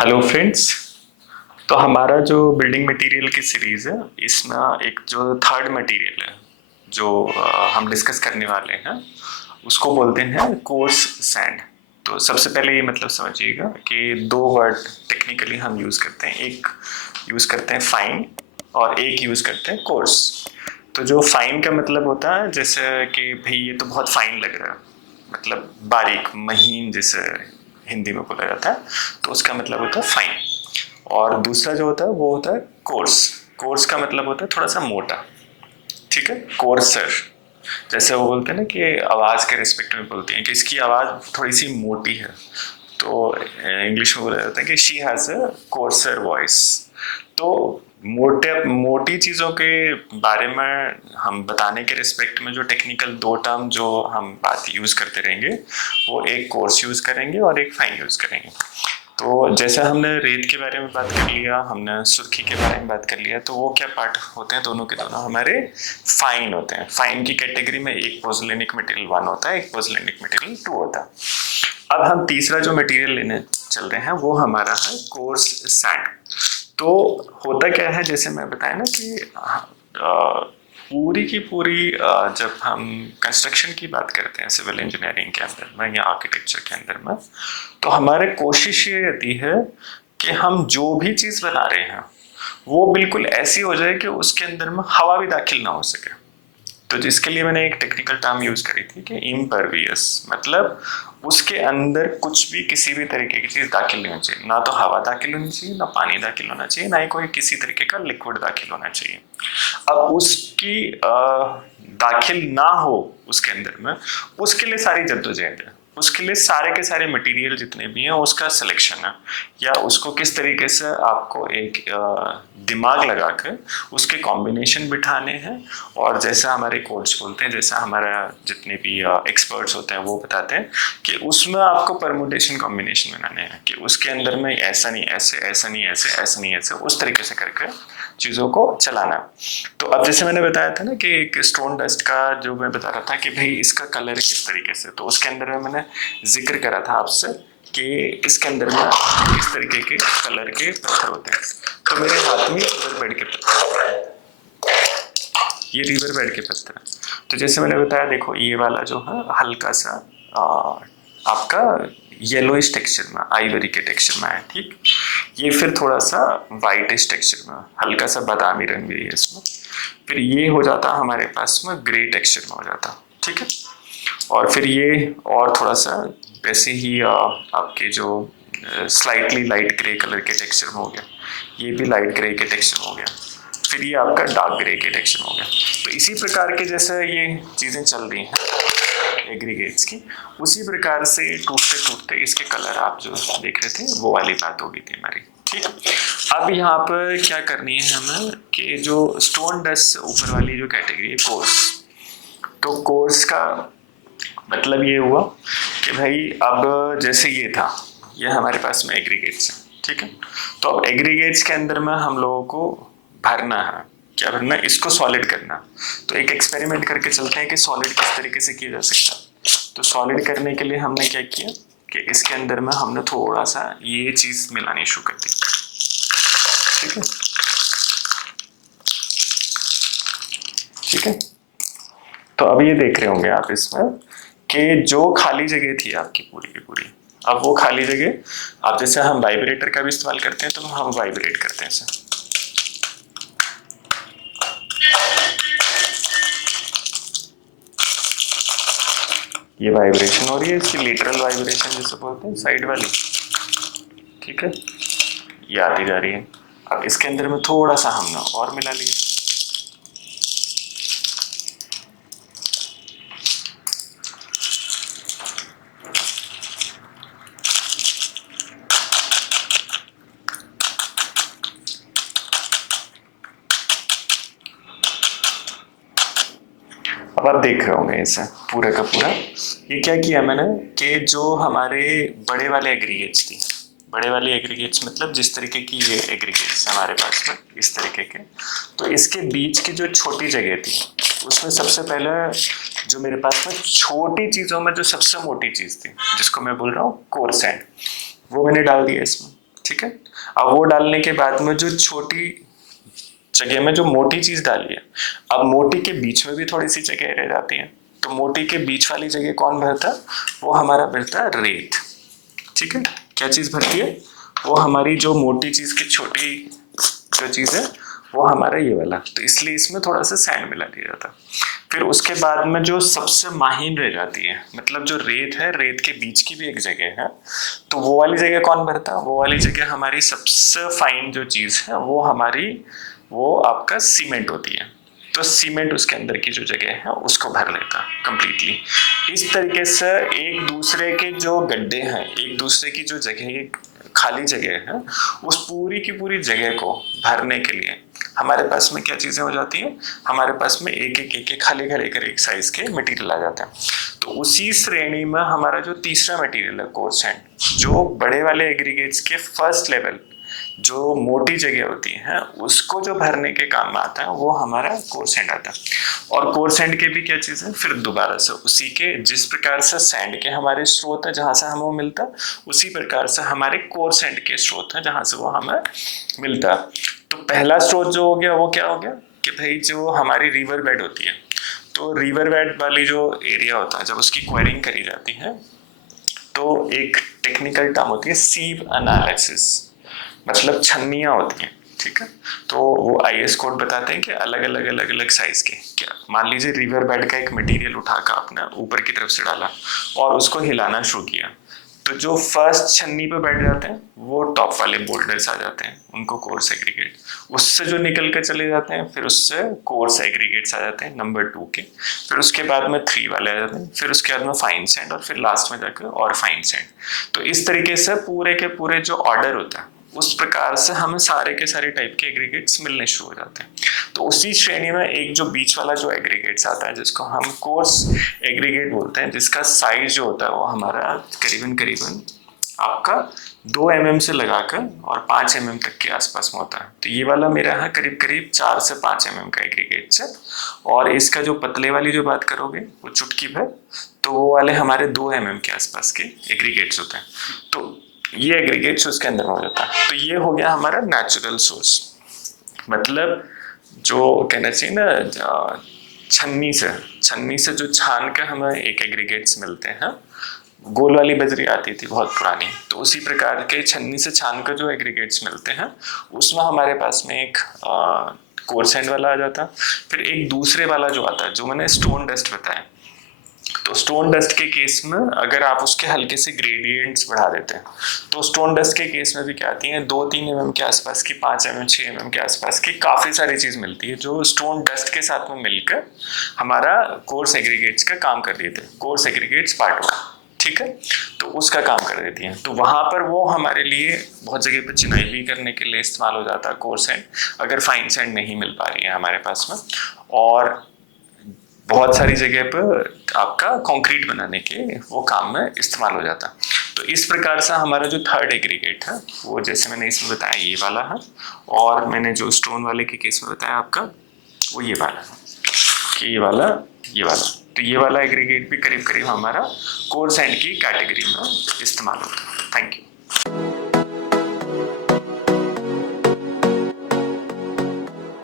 Hello friends. तो हमारा जो बिल्डिंग मटेरियल की सीरीज़ है इसमें एक जो थर्ड मटेरियल है जो हम डिस्कस करने वाले हैं उसको बोलते हैं कोर्स सैंड। तो सबसे पहले ये मतलब समझिएगा कि दो वर्ड टेक्निकली हम यूज़ करते हैं, एक यूज़ करते हैं फाइन और एक यूज़ करते हैं कोर्स। तो जो फाइन का मतलब होता है जैसे कि भाई ये तो बहुत फाइन लग रहा है, मतलब बारीक महीन जैसे हिंदी में बोला जाता है, तो उसका मतलब होता है फाइन। और दूसरा जो होता है वो होता है कोर्स। कोर्स का मतलब होता है थोड़ा सा मोटा, ठीक है, कोर्सर। जैसे वो बोलते हैं ना कि आवाज़ के रिस्पेक्ट में बोलते हैं कि इसकी आवाज़ थोड़ी सी मोटी है, तो इंग्लिश में बोला जाता है कि she has a courser voice. तो मोटी चीज़ों के बारे में हम बताने के रिस्पेक्ट में जो टेक्निकल दो टर्म जो हम बात यूज़ करते रहेंगे वो एक कोर्स यूज़ करेंगे और एक फाइन यूज़ करेंगे। तो जैसे हमने रेत के बारे में बात कर लिया, हमने सुर्खी के बारे में बात कर लिया, तो वो क्या पार्ट होते हैं, दोनों के दोनों हमारे फाइन होते हैं। फाइन की कैटेगरी में एक पोज़ोलैनिक मटेरियल 1 होता है, एक पोज़ोलैनिक मटेरियल 2 होता है। अब हम तीसरा जो मटेरियल लेने चल रहे हैं वो हमारा है कोर्स सैंड। तो होता क्या है, जैसे मैं बताया ना कि पूरी की पूरी जब हम कंस्ट्रक्शन की बात करते हैं सिविल इंजीनियरिंग के अंदर में या आर्किटेक्चर के अंदर में, तो हमारे कोशिश ये रहती है कि हम जो भी चीज़ बना रहे हैं वो बिल्कुल ऐसी हो जाए कि उसके अंदर में हवा भी दाखिल ना हो सके। तो जिसके लिए मैंने एक टेक्निकल टर्म यूज करी थी कि इम्परवियस, मतलब उसके अंदर कुछ भी किसी भी तरीके की चीज दाखिल नहीं होनी चाहिए, ना तो हवा दाखिल होनी चाहिए, ना पानी दाखिल होना चाहिए, ना ही कोई किसी तरीके का लिक्विड दाखिल होना चाहिए। अब उसकी दाखिल ना हो उसके अंदर में, उसके लिए सारी जद्दोजहद है, उसके लिए सारे के सारे मटेरियल जितने भी हैं उसका सिलेक्शन है, या उसको किस तरीके से आपको एक दिमाग लगाकर उसके कॉम्बिनेशन बिठाने हैं। और जैसा हमारे कोच बोलते हैं, जैसा हमारा जितने भी एक्सपर्ट्स होते हैं वो बताते हैं कि उसमें आपको परमुटेशन कॉम्बिनेशन बनाने हैं, कि उसके अंदर में ऐसा नहीं ऐसे, ऐसा नहीं ऐसे, ऐसा नहीं ऐसे, उस तरीके से करके चीज़ों को चलाना। तो अब जैसे मैंने बताया था ना कि एक स्टोन डस्ट का जो मैं बता रहा था कि भाई इसका कलर है किस तरीके से, तो उसके अंदर में मैंने जिक्र करा था आपसे कि इसके अंदर में इस तरीके के कलर के पत्थर होते हैं। तो मेरे हाथ में रिवर बेड के पत्थर, ये रिवर बेड के पत्थर हैं। तो जैसे मैंने बताया, देखो ये वाला जो है हल्का सा आपका येलोइश टेक्सचर में, आइवरी के टेक्सचर में है, ठीक। ये फिर थोड़ा सा वाइटिश टेक्सचर में, हल्का सा बादामी रंग भी है इसमें। फिर ये हो जाता हमारे पास में ग्रे टेक्सचर में हो जाता, ठीक है। और फिर ये और थोड़ा सा वैसे ही आपके जो स्लाइटली लाइट ग्रे कलर के टेक्सचर में हो गया, ये भी लाइट ग्रे के टेक्सचर में हो गया, फिर ये आपका डार्क ग्रे के टेक्सचर में हो गया। तो इसी प्रकार के जैसे ये चीज़ें चल रही हैं एग्रीगेट्स की, उसी प्रकार से टूटते टूटते इसके कलर आप जो देख रहे थे वो वाली बात हो गई थी हमारी, ठीक। अब यहाँ पर क्या करनी है हमें कि जो स्टोन डस्ट से ऊपर वाली जो कैटेगरी है कोर्स, तो कोर्स का मतलब ये हुआ कि भाई अब जैसे ये था, ये हमारे पास में एग्रीगेट्स है, ठीक है। तो अब एग्रीगेट्स के अंदर में हम लोगों को भरना है, क्या भरना है, इसको सॉलिड करना। तो एक एक्सपेरिमेंट करके चलते हैं कि सॉलिड किस तरीके से किया जा सकता है। तो सॉलिड करने के लिए हमने क्या किया कि इसके अंदर में हमने थोड़ा सा ये चीज मिलानी शुरू कर दी, ठीक है, ठीक है। तो अब ये देख रहे होंगे आप इसमें कि जो खाली जगह थी आपकी पूरी की पूरी, अब वो खाली जगह, अब जैसे हम वाइब्रेटर का भी इस्तेमाल करते हैं तो हम वाइब्रेट करते हैं इसे, ये वाइब्रेशन हो रही है, इसकी लेटरल वाइब्रेशन जिसे बोलते हैं, साइड वाली, ठीक है, ये आती जा रही है। अब इसके अंदर में थोड़ा सा हमने और मिला लिया, अब आप देख रहे होंगे इसे पूरा का पूरा, ये क्या किया मैंने कि जो हमारे बड़े वाले एग्रीगेट्स की, बड़े वाले एग्रीगेट्स मतलब जिस तरीके की ये एग्रीगेट्स हमारे पास में इस तरीके के, तो इसके बीच की जो छोटी जगह थी उसमें सबसे पहले जो मेरे पास में छोटी चीज़ों में जो सबसे मोटी चीज़ थी जिसको मैं बोल रहा हूँ कोर सैंड, वो मैंने डाल दिया इसमें, ठीक है। अब वो डालने के बाद में जो छोटी जगह में जो मोटी चीज डाली है, अब मोटी के बीच में भी थोड़ी सी जगह रह जाती है, तो मोटी के बीच वाली जगह कौन भरता है? वो हमारा भरता है रेत, ठीक है। क्या चीज भरती है? वो हमारी जो मोटी चीज की छोटी जो चीज है वो हमारा ये वाला, तो इसलिए इसमें थोड़ा सा सैंड मिला दिया जाता है। फिर उसके बाद में जो सबसे माहिन रह जाती है, मतलब जो रेत है, रेत के बीच की भी एक जगह है, तो वो वाली जगह कौन भरता है? वो वाली जगह हमारी सबसे फाइन जो चीज है वो हमारी, वो आपका सीमेंट होती है। तो सीमेंट उसके अंदर की जो जगह है उसको भर लेता कंप्लीटली। इस तरीके से एक दूसरे के जो गड्ढे हैं, एक दूसरे की जो जगह खाली जगह है, उस पूरी की पूरी जगह को भरने के लिए हमारे पास में क्या चीजें हो जाती हैं? हमारे पास में एक खाली घर एक साइज के मटेरियल आ जाते हैं। तो उसी श्रेणी में हमारा जो तीसरा मटेरियल है कोर्स सैंड, जो बड़े वाले एग्रीगेट्स के फर्स्ट लेवल जो मोटी जगह होती है उसको जो भरने के काम में आता है वो हमारा कोर सैंड आता है। और कोर सैंड के भी क्या चीज है? फिर दोबारा से उसी के जिस प्रकार से सैंड के हमारे स्रोत है जहां से हमें वो मिलता है, उसी प्रकार से हमारे कोर सैंड के स्रोत है जहां से वो हमें मिलता है। तो पहला स्रोत जो हो गया वो क्या हो गया कि भाई जो हमारी रिवर बेड होती है, तो रिवर बेड वाली जो एरिया होता है जब उसकी क्वेरिंग करी जाती है तो एक टेक्निकल टर्म होती है सीव एनालिसिस, मतलब छन्नियां होती हैं, ठीक है। तो वो आईएस कोड बताते हैं कि अलग अलग साइज के, क्या मान लीजिए रिवर बेड का एक मटेरियल उठाकर आपने ऊपर की तरफ से डाला और उसको हिलाना शुरू किया, तो जो फर्स्ट छन्नी पे बैठ जाते हैं वो टॉप वाले बोल्डर्स आ जाते हैं, उनको कोर्स एग्रीगेट। उससे जो निकल कर चले जाते हैं फिर उससे कोर्स एग्रीगेट्स आ जाते हैं नंबर 2 के, फिर उसके बाद में 3 वाले आ जाते हैं, फिर उसके बाद में फाइन सैंड, और फिर लास्ट में जाकर और फाइन सैंड। तो इस तरीके से पूरे के पूरे जो ऑर्डर होता है उस प्रकार से हमें सारे के सारे टाइप के एग्रीगेट्स मिलने शुरू हो जाते हैं। तो उसी श्रेणी में एक जो बीच वाला जो एग्रीगेट्स आता है जिसको हम कोर्स एग्रीगेट बोलते हैं, जिसका साइज जो होता है वो हमारा करीबन आपका 2 mm से लगाकर और 5 mm तक के आसपास में होता है। तो ये वाला मेरा है करीब 4 से 5 mm का एग्रीगेट्स है। और इसका जो पतले वाली जो बात करोगे वो चुटकी भर, तो वो वाले हमारे 2 mm के आसपास के एग्रीगेट्स होते हैं। तो ये एग्रीगेट्स उसके अंदर हो जाता है। तो ये हो गया हमारा नेचुरल सोर्स, मतलब जो कहना चाहिए ना छन्नी से जो छान के हमें एक एग्रीगेट्स मिलते हैं, गोल वाली बजरी आती थी बहुत पुरानी, तो उसी प्रकार के छन्नी से छान कर जो एग्रीगेट्स मिलते हैं उसमें हमारे पास में एक कोर सैंड वाला आ जाता है। फिर एक दूसरे वाला जो आता है जो मैंने स्टोन डस्ट बताया, तो स्टोन डस्ट के केस में अगर आप उसके हल्के से ग्रेडियंट्स बढ़ा देते हैं तो स्टोन डस्ट के केस में भी क्या आती है 2-3 mm के आसपास की, 5 mm 6 mm के आसपास की काफ़ी सारी चीज़ मिलती है जो स्टोन डस्ट के साथ में मिलकर हमारा कोर्स एग्रीगेट्स का काम कर देते हैं, कोर्स एग्रीगेट्स पार्ट 1, ठीक है। तो उसका काम कर देती हैं। तो वहाँ पर वो हमारे लिए बहुत जगह पर चिनाई भी करने के लिए इस्तेमाल हो जाता है कोर सैंड, अगर फाइन सैंड नहीं मिल पा रही है हमारे पास में। और बहुत सारी जगह पर आपका कंक्रीट बनाने के वो काम में इस्तेमाल हो जाता है। तो इस प्रकार से हमारा जो थर्ड एग्रीगेट है वो जैसे मैंने इसमें बताया ये वाला है, और मैंने जो स्टोन वाले के केस में बताया आपका वो ये वाला है कि ये वाला। तो ये वाला एग्रीगेट भी करीब हमारा कोर सैंड की कैटेगरी में इस्तेमाल होता है। Thank you.